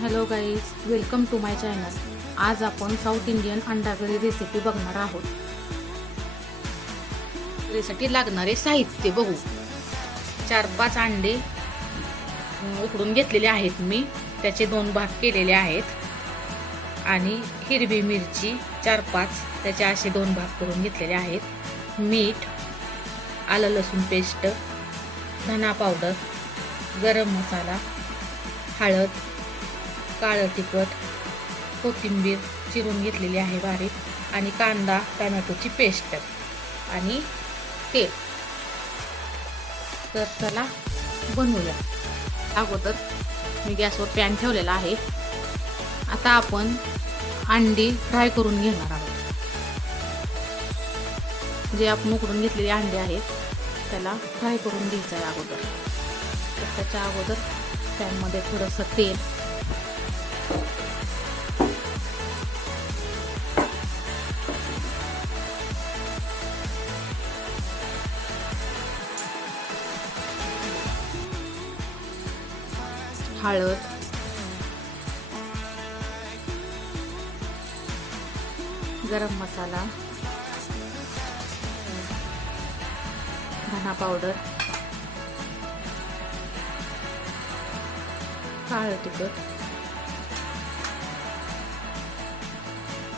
Hello guys, welcome to my channel. आज आपण south Indian अंडा करी रेसिपी बघणार आहोत. रेसिपी लागणारे साहित्य बघू. 4-5 अंडे उकडून घेतलेले आहेत मी, त्याचे 2 भाग केलेले आहेत. आणि हिरवी मिरची 4-5 त्याचे असे 2 भाग करून घेतलेले आहेत. मीठ, आलं लसूण पेस्ट, धना पावडर, गरम मसाला, हळद, काळं तिखट, कोथिंबीर चिरून घेतलेली आहे बारीक, आणि कांदा टोमॅटोची पेस्ट आणि तेल. तर चला बनवूया. अगोदर मी गॅसवर पॅन ठेवलेला आहे. आता आपण अंडी फ्राय करून घेणार आहोत. जे आपण उकडून घेतलेले अंडे आहेत त्याला फ्राय करून घ्यायचं आहे अगोदर. तर त्याच्या अगोदर पॅनमध्ये थोडंसं तेल, हळद, गरम मसाला, धना पावडर, काळं तिखट,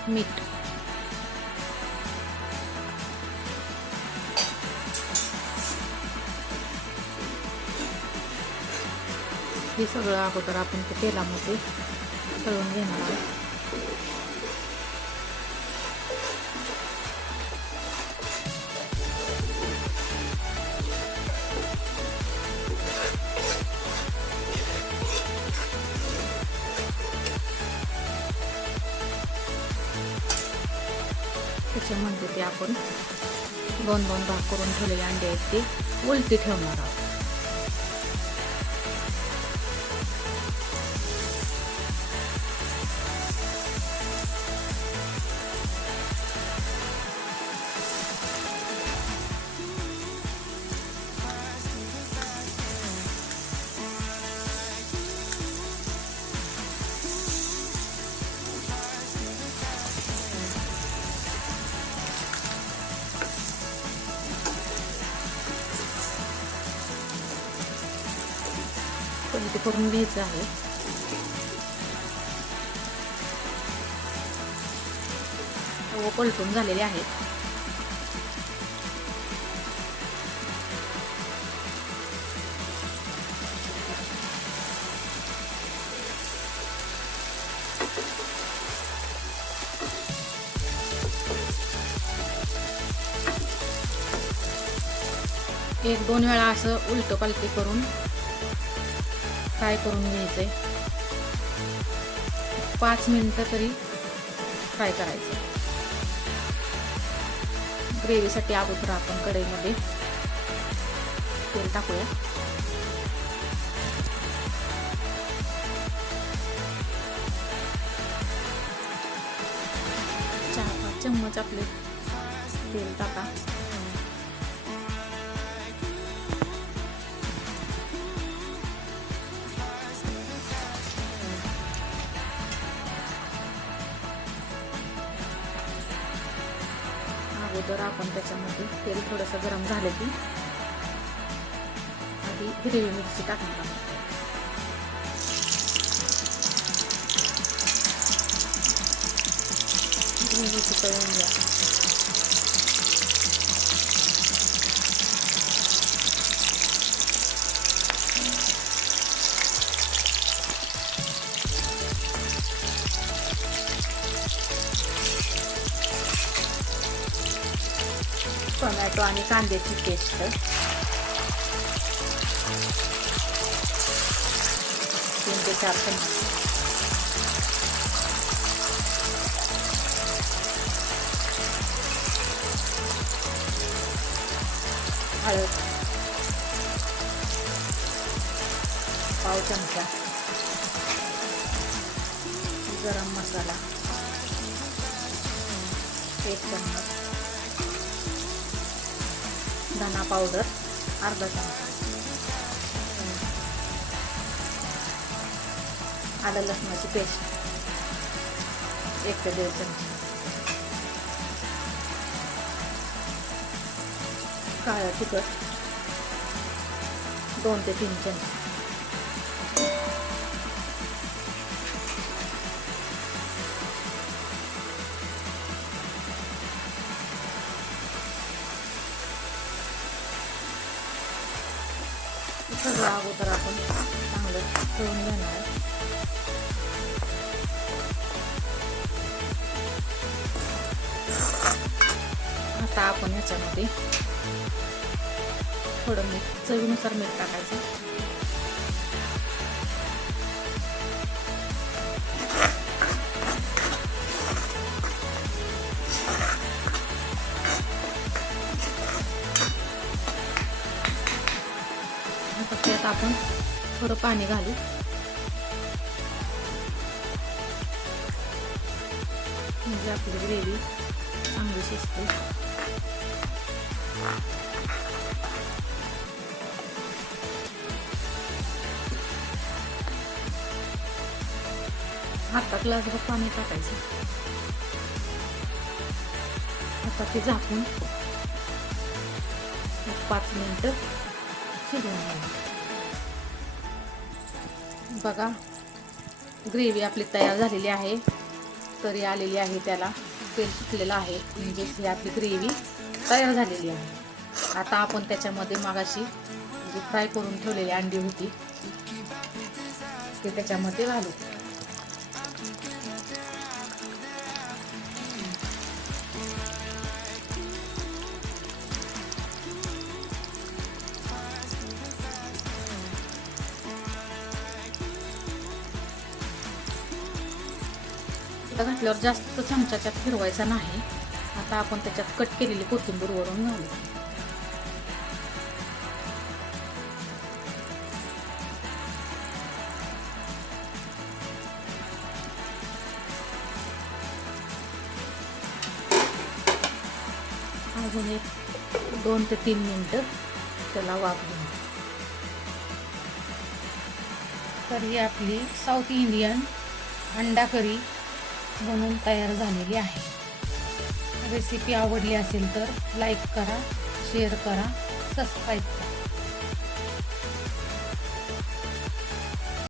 मीठ, हे सगळं अगोदर आपण ते तेलामध्ये तळून घेणार आहोत. त्याच्यामध्ये ते आपण 2-2 भाग करून ठेवलेले अंडे आहेत ते उलटी ठेवणार आहोत. ते करून घ्यायचं आहे. पलटून झालेले आहेत. एक 2 वेळा असं उलट पालटी करून फ्राय करून घ्यायचे. 5 मिनिटं तरी फ्राय करायचं. ग्रेव्हीसाठी अगोदर आपण कढईमध्ये तेल टाकूया. चार 5 चम्मच आपले तेल टाका. अगोदर आपण त्याच्यामध्ये तेल थोडंसं गरम झालं की आधी हिरवी मिरची टाकणार आहोत. हिरवी मिरची तळून घ्या. टोमॅटो आणि कांद्याची पेस्ट, 3 ते 4 चमचे, हळद पाव चमचा, गरम मसाला 1 चमचा, धना पावडर अर्धा चमचा, आलं लसणाची पेस्ट 1 ते 1.5 चमचे, काळं तिखट 2 ते 3 चमचे, सगळं अगोदर आपण चांगलं तळून घेणार आहे. आता आपण याच्यामध्ये थोडं मीठ, चवीनुसार मीठ टाकायचं. आता त्यात आपण थोडं पाणी घालू. म्हणजे आपली ग्रेव्ही चांगली शिजते. अर्धा ग्लासभर पाणी टाकायचं. आता ते झाकून 5 मिनिटं शिजवून घ्यायचं. बघा ग्रेव्ही आपली तयार झालेली आहे. तरी आलेली आहे, त्याला तेल सुटलेलं आहे, म्हणजे ही आपली ग्रेव्ही तयार झालेली आहे. आता आपण त्याच्यामध्ये मगाशी जी फ्राय करून ठेवलेली अंडी होती ते त्याच्यामध्ये घालू. घातल्यावर जास्त चमच्याच्यात फिरवायचा नाही. आता आपण त्याच्यात कट केलेली कोथिंबीर वरून घालू. अजून 2 ते 3 मिनिटं त्याला वाफ घेऊ. तर ही आपली साऊथ इंडियन अंडा करी बनवून तयार झालेली आहे. रेसिपी आवडली असेल तर लाईक करा, शेअर करा, सबस्क्राईब करा.